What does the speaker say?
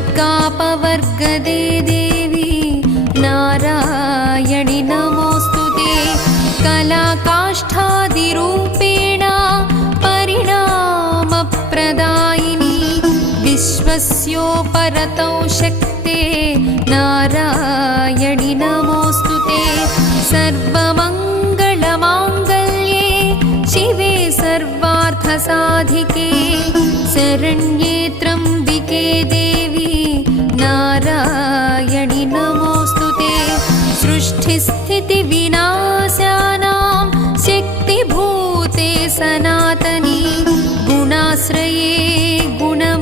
दुर्गापवर्गदे देवी नारायणि नमोऽस्तुते। कलाकाष्ठादिरूपेण परिणामप्रदायिनी विश्वस्योपरतौ शक्ते नारायणि नमोऽस्तुते। सर्वमङ्गलमाङ्गल्ये शिवे सर्वार्थसाधिके शरण्ये त्र्यम्बिके देवी नारायणि नमोऽस्तुते। सृष्टिस्थितिविनाशानां शक्तिभूते सनातनी गुणाश्रये गुणम